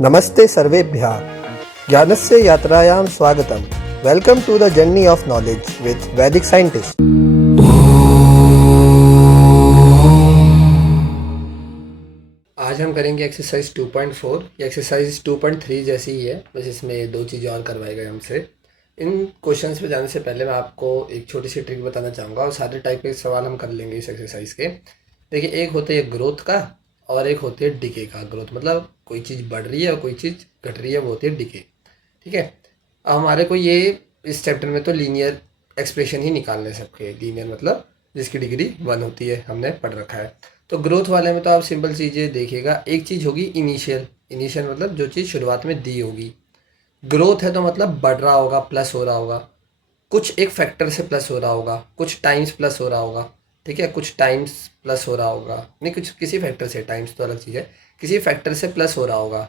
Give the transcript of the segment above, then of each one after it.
नमस्ते सर्वेभ्यः ज्ञानस्य यात्रायां स्वागतम। Welcome to the journey of knowledge with Vedic scientist. आज हम करेंगे एक्सरसाइज 2.4। ये एक्सरसाइज 2.3 जैसी ही है, बस इसमें दो चीज़ें और करवाई गई हमसे। इन क्वेश्चंस पे जाने से पहले मैं आपको एक छोटी सी ट्रिक बताना चाहूँगा और सारे टाइप के सवाल हम कर लेंगे इस एक्सरसाइज के। देखिए, एक होते है ग्रोथ का और एक होती है डिके का। ग्रोथ मतलब कोई चीज़ बढ़ रही है और कोई चीज़ घट रही है, वो होती है डिके। ठीक है। अब हमारे को ये इस चैप्टर में तो लीनियर एक्सप्रेशन ही निकालने सबके। लीनियर मतलब जिसकी डिग्री 1 होती है, हमने पढ़ रखा है। तो ग्रोथ वाले में तो आप सिंपल चीज़ें देखिएगा। एक चीज़ होगी इनिशियल। इनिशियल मतलब जो चीज़ शुरुआत में दी होगी। ग्रोथ है तो मतलब बढ़ रहा होगा, प्लस हो रहा होगा, कुछ एक फैक्टर से प्लस हो रहा होगा, कुछ टाइम्स प्लस हो रहा होगा। ठीक है, कुछ टाइम्स प्लस हो रहा होगा, नहीं कुछ किसी फैक्टर से, टाइम्स तो अलग चीज़ है, किसी फैक्टर से प्लस हो रहा होगा।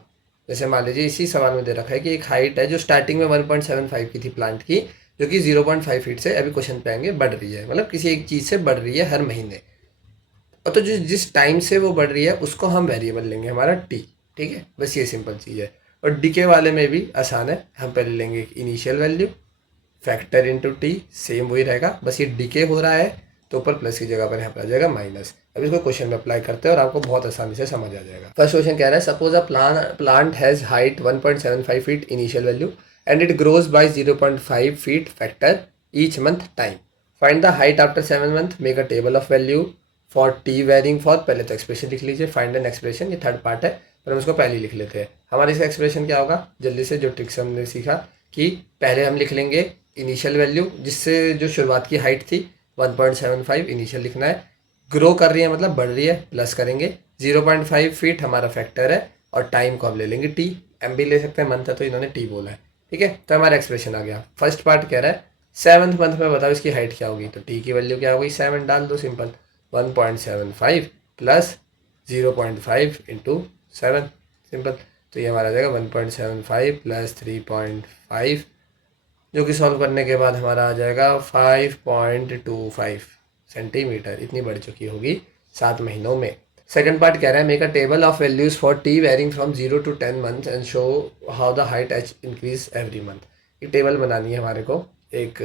जैसे मान लीजिए इसी सवाल में दे रखा है कि एक हाइट है जो स्टार्टिंग में 1.75 की थी प्लांट की, जो कि 0.5 फीट से, अभी क्वेश्चन पे आएंगे, बढ़ रही है। मतलब किसी एक चीज़ से बढ़ रही है हर महीने। और तो जिस टाइम से वो बढ़ रही है उसको हम वेरिएबल लेंगे हमारा टी। ठीक है, बस ये सिंपल चीज़ है। और डीके वाले में भी आसान है। हम पहले लेंगे initial value, factor into T, same वही रहेगा, बस ये डिके हो रहा है तो ऊपर प्लस की जगह पर यहाँ पर आ जाएगा माइनस। अब इसको क्वेश्चन में अप्लाई करते हैं और आपको बहुत आसानी से समझ आ जाएगा। फर्स्ट क्वेश्चन कह रहा है, suppose a plant has height 1.75 feet initial value and it grows by 0.5 feet factor each month time. Find the height after 7 month, make a table of value for t varying for, पहले तो expression लिख लीजिए, find an expression, ये third part है पर हम इसको पहले ही लिख लेते हैं। हमारे इसका एक्सप्रेशन क्या होगा, जल्दी से जो ट्रिक्स हमने सीखा कि पहले हम लिख लेंगे इनिशियल वैल्यू, जिससे जो शुरुआत की हाइट थी 1.75 इनिशियल लिखना है। ग्रो कर रही है मतलब बढ़ रही है, प्लस करेंगे। 0.5 फीट हमारा फैक्टर है और टाइम को हम ले लेंगे टी। एम भी ले सकते हैं, मंथ है तो इन्होंने टी बोला है। ठीक है, तो हमारा एक्सप्रेशन आ गया। फर्स्ट पार्ट कह रहा है 7th मंथ में बताओ इसकी हाइट क्या होगी, तो टी की वैल्यू क्या होगी, 7 डाल दो, सिंपल। 1.75 plus 0.5 into 7, simple. तो ये हमारा आ जाएगा 1.75 प्लस 3.5, जो कि सॉल्व करने के बाद हमारा आ जाएगा 5.25 सेंटीमीटर। इतनी बढ़ चुकी होगी 7 महीनों में। सेकंड पार्ट कह रहा है, make a table of values for t varying from 0 to 10 month and show how the height h increase every month. एक टेबल बनानी है हमारे को। एक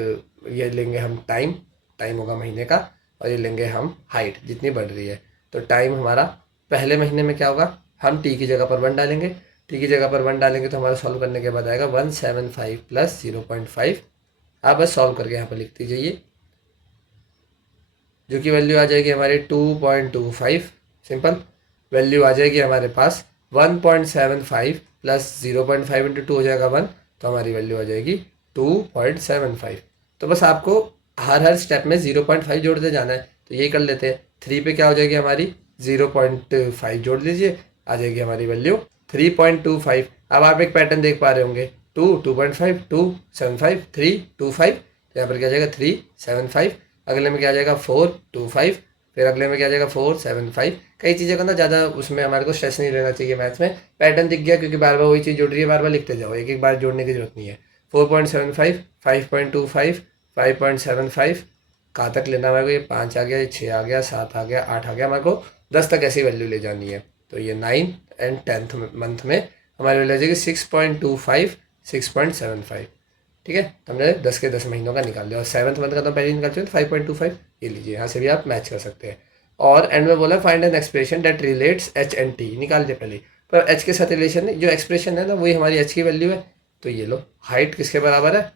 ये लेंगे हम टाइम, टाइम होगा महीने का, और ये लेंगे हम हाइट जितनी बढ़ रही है। तो टाइम हमारा पहले महीने में क्या होगा, हम टी की जगह पर 1 डालेंगे। टी की जगह पर 1 डालेंगे तो हमारा सॉल्व करने के बाद आएगा 175 प्लस 0.5। आप बस सॉल्व करके यहाँ पर लिख दीजिए, जो कि वैल्यू आ जाएगी हमारी 2.25। सिंपल वैल्यू आ जाएगी हमारे पास 1.75 प्लस 0.5 इंटू 2 हो जाएगा 1, तो हमारी वैल्यू आ जाएगी 2.75। तो बस आपको हर स्टेप में 0.5 जोड़ते जाना है। तो यही कर लेते हैं। 3 पे क्या हो जाएगी हमारी, 0.5 जोड़ लीजिए, आ जाएगी हमारी वैल्यू 3.25। अब आप एक पैटर्न देख पा रहे होंगे, 2, 2.5, 2, 7.5, 3, 2.5, यहाँ पर क्या जाएगा 3, 7.5, अगले में क्या आ जाएगा 4, 2.5, फिर अगले में क्या आ जाएगा 4, 7.5। कई चीज़ें का ना ज़्यादा उसमें हमारे को स्ट्रेस नहीं लेना चाहिए मैथ्स में। पैटर्न दिख गया, क्योंकि बार बार वही चीज़ जुड़ रही है, बार बार लिखते जाओ, एक एक बार जोड़ने की जरूरत नहीं है। 4.75, 5.25, 5.75, कहाँ तक लेना हमारे को, ये 5 आ गया, 6 आ गया, 7 आ गया, 8 आ गया, हमारे को 10 तक ऐसी वैल्यू ले जानी है। तो ये 9 एंड 10th मंथ में हमारी वैल्यू आ जाएगी 6.25, 6.75। ठीक है, तो हमने 10 के 10 महीनों का निकाल लिया। और 7th मंथ का तो पहले निकाल चुके, 5.25 ये लीजिए, यहाँ से भी आप मैच कर सकते हैं। और एंड में बोला find an expression that relates H and T, निकाल दिया पहले। पर एच के साथ रिलेशन नहीं, जो एक्सप्रेशन है ना वही हमारी एच की वैल्यू है। तो ये लो, हाइट किसके बराबर है,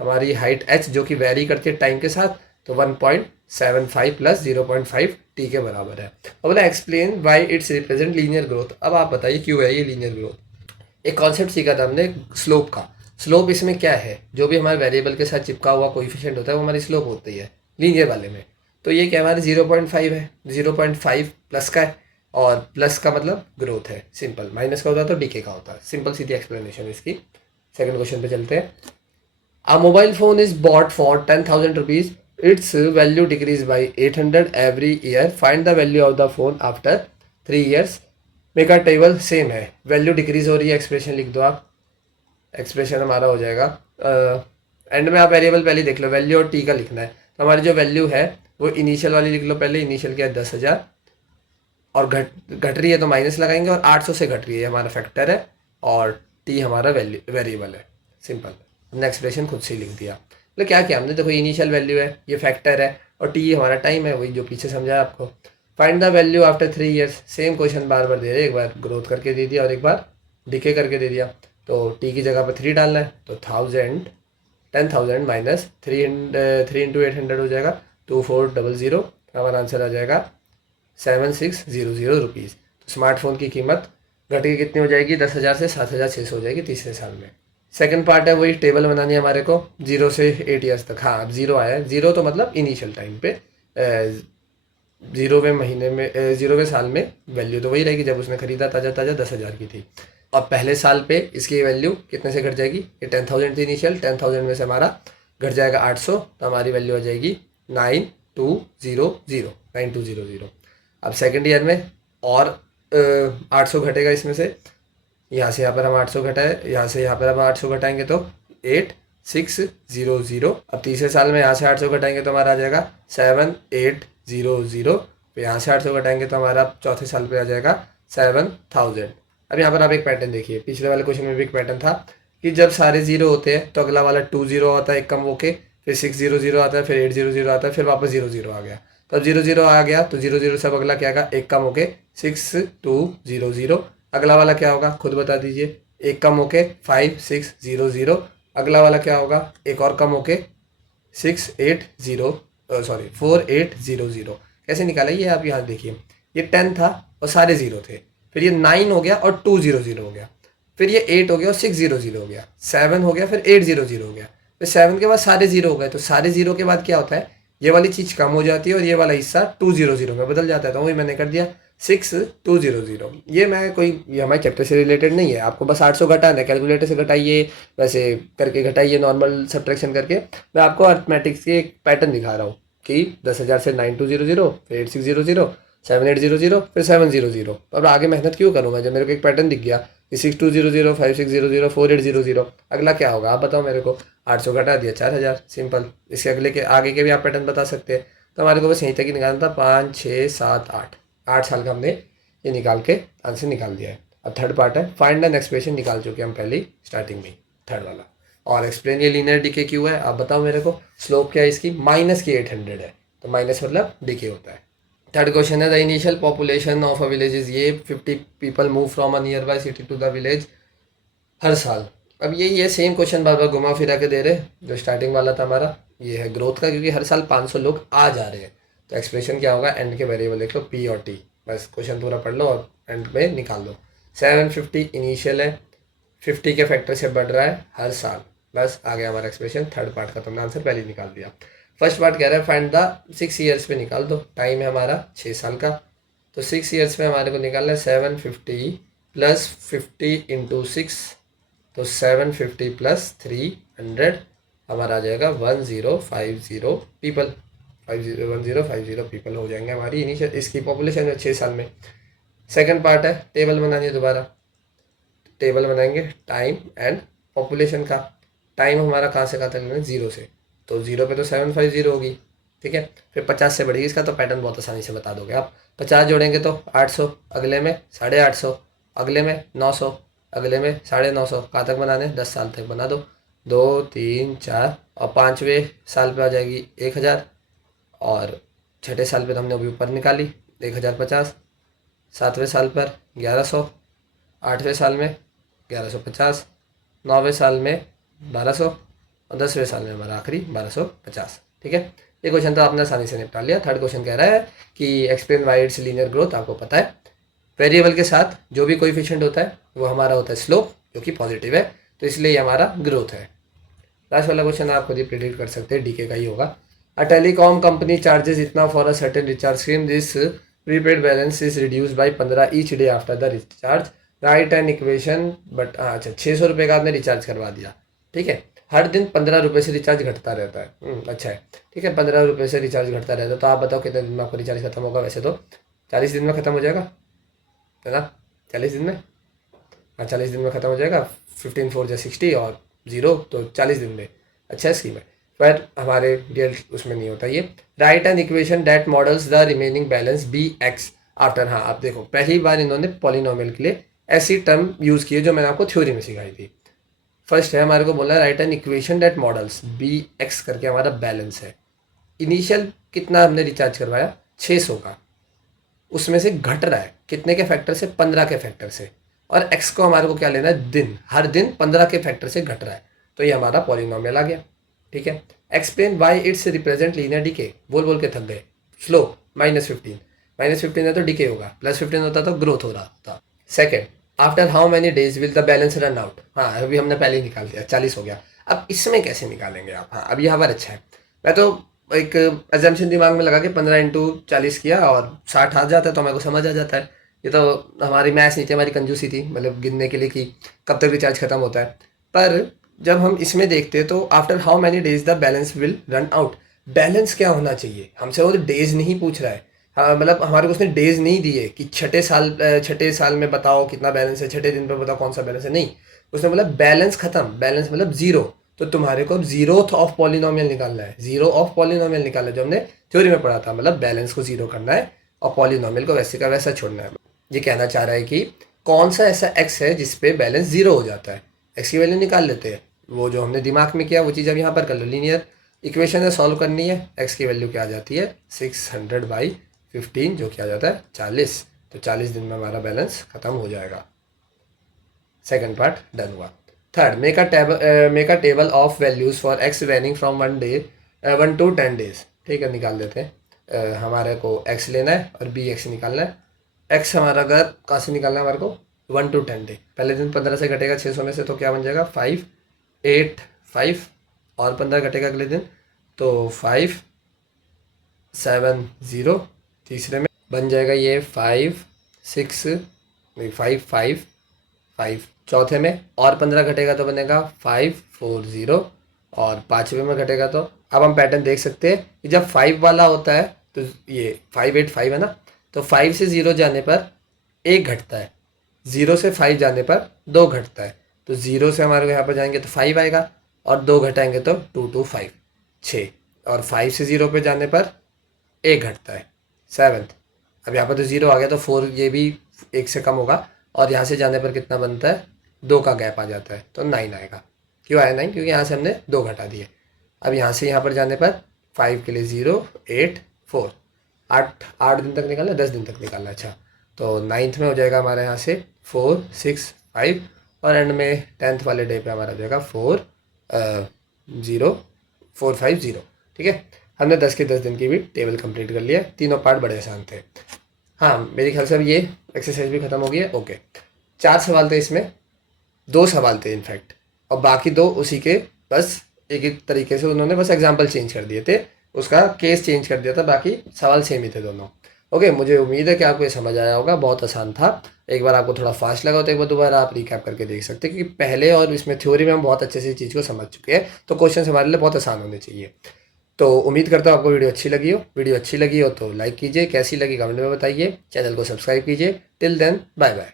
हमारी हाइट एच, जो कि वेरी करती है टाइम के साथ, तो 1.75 प्लस 0.5 टी के बराबर है। और बोला explain why it's represent linear growth. अब आप बताइए क्यों है ये लीनियर ग्रोथ। एक कॉन्सेप्ट सीखा था हमने स्लोप का। स्लोप इसमें क्या है, जो भी हमारे वेरिएबल के साथ चिपका हुआ कोएफिशिएंट होता है वो हमारी स्लोप होती है लीनियर वाले में। तो ये क्या हमारे 0.5 है, 0.5 प्लस का है, और प्लस का मतलब ग्रोथ है, सिंपल। माइनस का होता है तो डीके का होता है, सिंपल सीधी एक्सप्लेनेशन इसकी। सेकंड क्वेश्चन पे चलते हैं। A mobile phone is bought for 10,000 rupees. Its value decreases by 800 every year. Find the value of the phone after 3 years. Make a table, same है, वैल्यू डिक्रीज हो रही है, expression लिख दो आप। एक्सप्रेशन हमारा हो जाएगा, एंड में आप वेरिएबल पहले देख लो, वैल्यू और टी का लिखना है। तो हमारी जो वैल्यू है वो इनिशियल वाली लिख लो पहले, इनिशियल क्या है 10,000, और घट रही है तो माइनस लगाएंगे, और 800 से घट रही है, हमारा फैक्टर है, और टी हमारा वेरिएबल है। सिंपल, हमने एक्सप्रेशन खुद से ही लिख दिया। मतलब क्या किया हमने, देखो इनिशियल वैल्यू है, ये फैक्टर है, और टी हमारा टाइम है, वही जो पीछे समझाया आपको। Find the value after 3 years, same question बार बार दे रहे, एक बार ग्रोथ करके दे दिया और एक बार डिके करके दे दिया। तो टी की जगह पर 3 डालना है, तो 10,000 माइनस 3 इंटू 800 हो जाएगा 2400, हमारा आंसर आ जाएगा 7600 रुपीज़। तो स्मार्टफोन की कीमत घट के कितनी हो जाएगी, 10,000 से 7,600 हो जाएगी तीसरे साल में। सेकंड पार्ट है, वही टेबल बनानी है हमारे को 0 से 8 ईयर्स तक। हाँ, अब 0 आया है, 0 तो मतलब इनिशियल टाइम पे, 0वें महीने में 0वें साल में वैल्यू तो वही रहेगी जब उसने खरीदा ताज़ा ताज़ा 10,000 की थी। और पहले साल पे इसकी वैल्यू कितने से घट जाएगी, ये 10,000 थी इनिशियल, 10,000 में से हमारा घट जाएगा 800, तो हमारी वैल्यू आ जाएगी 9200। अब सेकेंड ईयर में और 800 घटेगा इसमें से, यहाँ से यहाँ पर हम 800 घटाए, यहाँ से यहाँ पर हम 800 घटाएंगे तो 8600। अब तीसरे साल में यहाँ से 800 घटाएंगे तो हमारा आ जाएगा 7800। फिर यहाँ से 800 घटाएंगे तो हमारा चौथे साल पे आ जाएगा 7,000। अब यहाँ पर आप एक पैटर्न देखिए, पिछले वाले क्वेश्चन में भी एक पैटर्न था कि जब सारे जीरो होते हैं तो अगला वाला 20 होता है, एक कम होके, फिर 600 आता है, फिर 800 आता है, फिर वापस 00 आ गया। तो अब 00 आ गया तो 00 से अब अगला क्या आएगा, एक कम होके 6200। अगला वाला क्या होगा खुद बता दीजिए, एक कम होके 5600। अगला वाला क्या होगा, एक और कम होके 4800। कैसे निकाला ये आप यहाँ देखिए, ये 10 था और सारे जीरो थे, फिर ये 9 हो गया और 200 हो गया, फिर ये 8 हो गया और 600 हो गया, 7 हो गया फिर 800 हो गया, फिर 7 के बाद सारे जीरो हो गए। तो सारे जीरो के बाद क्या होता है, ये वाली चीज़ कम हो जाती है और ये वाला हिस्सा 200 में बदल जाता है। तो वही मैंने कर दिया 6200। ये मैं कोई, ये हमारे चैप्टर से रिलेटेड नहीं है, आपको बस 800 घटाना है, कैलकुलेटर से घटाइए, वैसे करके घटाइए, नॉर्मल सब्ट्रैक्शन करके। मैं आपको अर्थमेटिक्स के एक पैटर्न दिखा रहा हूँ कि 10,000 से 9200, फिर 8600, 7800, फिर 700। अब आगे मेहनत क्यों करूँगा जब मेरे को एक पैटर्न दिख गया कि 6200, 5600, 4800। अगला क्या होगा आप बताओ मेरे को, 800 घटा दिया 4,000, सिंपल। इसके अगले के आगे के भी आप पैटर्न बता सकते हैं। तो हमारे को बस यहीं तक ही निकालना था, 5, 6, 7, 8 साल का हमने ये निकाल के आंसर निकाल दिया है। अब थर्ड पार्ट है, फाइंड एन एक्सप्रेशन, निकाल चुके हम पहले स्टार्टिंग में, थर्ड वाला। और एक्सप्लेन ये लीनियर डीके क्यों है आप बताओ मेरे को। स्लोप क्या है इसकी, माइनस की 800 है, तो माइनस मतलब डीके होता है। थर्ड क्वेश्चन है, the initial population of a village is, ये 50 people move from a nearby city to the village हर साल। अब यही है, सेम क्वेश्चन बार बार घुमा फिरा के दे रहे, जो स्टार्टिंग वाला था हमारा ये है ग्रोथ का, क्योंकि हर साल 500 लोग आ जा रहे हैं। तो एक्सप्रेशन क्या होगा, एंड के वेरिएबल देख लो पी और टी, बस क्वेश्चन पूरा पढ़ लो और एंड में निकाल दो। 750 इनिशियल है, 50 के फैक्टर से बढ़ रहा है हर साल, बस आ गया हमारा एक्सप्रेशन। थर्ड पार्ट का तुमने आंसर पहले ही निकाल दिया। फर्स्ट पार्ट कह रहा है फाइंड द 6 ईयर्स पे निकाल दो, टाइम है हमारा 6 साल का। तो 6 ईयर्स में हमारे को निकालना है 750 प्लस 50 इंटू 6, तो 750 प्लस 300 हमारा आ जाएगा 1050 पीपल, 1050 पीपल हो जाएंगे हमारी इनिशियल इसकी पॉपुलेशन है 6 साल में। सेकंड पार्ट है, टेबल बनानी है दोबारा, टेबल बनाएंगे टाइम एंड पॉपुलेशन का। टाइम हमारा कहाँ से कहाँ तक लेना है, 0 से, तो 0 पे तो 750 होगी, ठीक है। फिर 50 से बढ़ेगी, इसका तो पैटर्न बहुत आसानी से बता दोगे आप। 50 जोड़ेंगे तो 800, अगले में 850, अगले में 900, अगले में 950, कहाँ तक बनाने, 10 साल तक बना दो। 2, 3, 4 और 5वें साल पे आ जाएगी 1000, और छठे साल पे तो हमने अभी ऊपर निकाली 1050, 7वें साल पर 1100, 8वें साल में 1150, 9वें साल में 1200 और 10वें साल में हमारा आखिरी 1250, ठीक है। ये क्वेश्चन तो आपने आसानी से निपटा लिया। थर्ड क्वेश्चन कह रहा है कि explain why it's linear growth, आपको पता है वेरिएबल के साथ जो भी कोएफिशिएंट होता है वो हमारा होता है स्लोप, जो कि पॉजिटिव है, तो इसलिए ये हमारा ग्रोथ है। लास्ट वाला क्वेश्चन आप खुद ही प्रेडिक्ट कर सकते हैं, डीके का ही होगा। अ टेलीकॉम कंपनी चार्जेस इतना for a certain recharge scheme, this prepaid balance is reduce by 15 each day after the recharge, right an equation. But अच्छा, 600 रुपये का आपने रिचार्ज करवा दिया, ठीक है, हर दिन 15 रुपये से रिचार्ज घटता रहता है। अच्छा है, ठीक है, 15 रुपये से रिचार्ज घटता रहता है। तो आप बताओ कितने दिन में आपको रिचार्ज खत्म होगा, वैसे तो 40 दिन में खत्म हो जाएगा, है ना, 40 दिन में, हाँ 40 दिन में खत्म हो जाएगा। 15 4 जा 60 और 0 तो 40 दिन में। अच्छा स्कीम है, पर हमारे रियल उसमें नहीं होता ये। Write an equation that models the remaining balance b x, after, हाँ आप देखो पहली बार इन्होंने पॉलिनोमियल के लिए ऐसी टर्म यूज़ की है जो मैंने आपको थ्योरी में सिखाई थी। फर्स्ट है हमारे को बोला write an equation that models b x करके हमारा बैलेंस है। इनिशियल कितना हमने रिचार्ज करवाया 600 का, उसमें से घट रहा है कितने के फैक्टर से, 15 के फैक्टर से, और एक्स को हमारे को क्या लेना है दिन, हर दिन 15 के फैक्टर से घट रहा है, तो ये हमारा पॉलिनोमियल आ गया। ठीक है, explain why it's represent linear decay, बोल बोल के थक गए। स्लो, -15, -15 है तो डिके होगा, +15 होता तो ग्रोथ हो रहा था। Second, after how many days will the balance run out, हाँ अभी हमने पहले ही निकाल दिया 40 हो गया। अब इसमें कैसे निकालेंगे आप, हाँ अब यहाँ पर अच्छा है, मैं तो एक एजम्पशन दिमाग में लगा के 15 × 40 किया और 60 आ जाता है तो मेरे को समझ आ जाता है। ये तो हमारी मैथ्स नहीं थी, हमारी कंजूसी थी, मतलब गिनने के लिए कि कब तक रिचार्ज खत्म होता है। पर जब हम इसमें देखते हैं तो after how many days the balance will run out, balance क्या होना चाहिए हमसे, वो तो डेज नहीं पूछ रहा है। हाँ मतलब हमारे को उसने डेज नहीं दिए कि छठे साल में बताओ कितना बैलेंस है, छठे दिन पर बताओ कौन सा बैलेंस है, नहीं, उसने बोला बैलेंस खत्म, बैलेंस मतलब जीरो। तो तुम्हारे को जीरोथ ऑफ पॉलिनोमियल निकालना है, जीरो ऑफ पॉलिनोमियल निकालना है जो हमने थ्योरी में पढ़ा था, मतलब बैलेंस को जीरो करना है और पॉलिनोमियल को वैसे का वैसा छोड़ना है। ये कहना चाह रहा है कि कौन सा ऐसा एक्स है जिसपे बैलेंस जीरो हो जाता है, एक्स की वैल्यू निकाल लेते हैं, वो जो हमने दिमाग में किया वो चीज़ अब यहाँ पर कर लो। लीनियर इक्वेशन है, सॉल्व करनी है, एक्स की वैल्यू क्या आ जाती है 600/15 जो क्या आ जाता है 40, तो 40 दिन में हमारा बैलेंस खत्म हो जाएगा। सेकेंड पार्ट डन हुआ। Third, make a table of values for x waning from 1 to 10 days। ठीक है, निकाल देते हैं। हमारे को एक्स लेना है और बी एक्स निकालना है। एक्स हमारा अगर कहाँ से निकालना है हमारे को 1 to 10 डे, पहले दिन 15 से घटेगा 600 में से, तो क्या बन जाएगा 5, 8, 5 और 15 घटेगा अगले दिन, तो 5, 7, 0, तीसरे में बन जाएगा ये 5, 6, नहीं 5, 5, 5, चौथे में और 15 घटेगा तो बनेगा 5, 4, 0, और पाँचवें में घटेगा तो अब हम पैटर्न देख सकते हैं कि जब 5 वाला होता है तो ये 5, 8, 5 है ना, तो 5 से 0 जाने पर 1 घटता है, 0 से 5 जाने पर 2 घटता है, तो 0 से हमारे यहाँ पर जाएंगे तो 5 आएगा और 2 घटाएंगे तो 2 to 5, 6, और 5 से 0 पे जाने पर 1 घटता है 7th। अब यहाँ पर तो 0 आ गया तो 4 ये भी 1 से कम होगा, और यहाँ से जाने पर कितना बनता है 2 का गैप आ जाता है तो 9 आएगा। क्यों आया 9, क्योंकि यहाँ से हमने 2 घटा दिए। अब यहाँ से यहाँ पर जाने पर 5 के लिए 0, 8, 4, 8 दिन तक निकालना है, 10 दिन तक निकालना है। अच्छा, तो 9th में हो जाएगा हमारे यहाँ से 4, 6, 5, और एंड में 10th वाले डे पे हमारा हो जाएगा 4, 0, 4, 5, 0। ठीक है, हमने 10 के 10 दिन की भी टेबल कंप्लीट कर लिया, तीनों पार्ट बड़े आसान थे। हाँ मेरे ख्याल से अब ये एक्सरसाइज भी खत्म हो गई है। ओके, 4 सवाल थे इसमें, 2 सवाल थे इनफैक्ट, और बाकी 2 उसी के बस एक एक तरीके से उन्होंने बस एग्जाम्पल चेंज कर दिए थे, उसका केस चेंज कर दिया था, बाकी सवाल सेम ही थे दोनों। ओके, मुझे उम्मीद है कि आपको ये समझ आया होगा, बहुत आसान था। एक बार आपको थोड़ा फास्ट लगा तो एक बार दोबारा आप रिकैप करके देख सकते हैं, क्योंकि पहले और इसमें थ्योरी में हम बहुत अच्छे से चीज़ को समझ चुके हैं, तो क्वेश्चन हमारे लिए बहुत आसान होने चाहिए। तो उम्मीद करता हूँ आपको वीडियो अच्छी लगी हो। वीडियो अच्छी लगी हो तो लाइक कीजिए, कैसी लगी कमेंट में बताइए, चैनल को सब्सक्राइब कीजिए। Till then bye bye.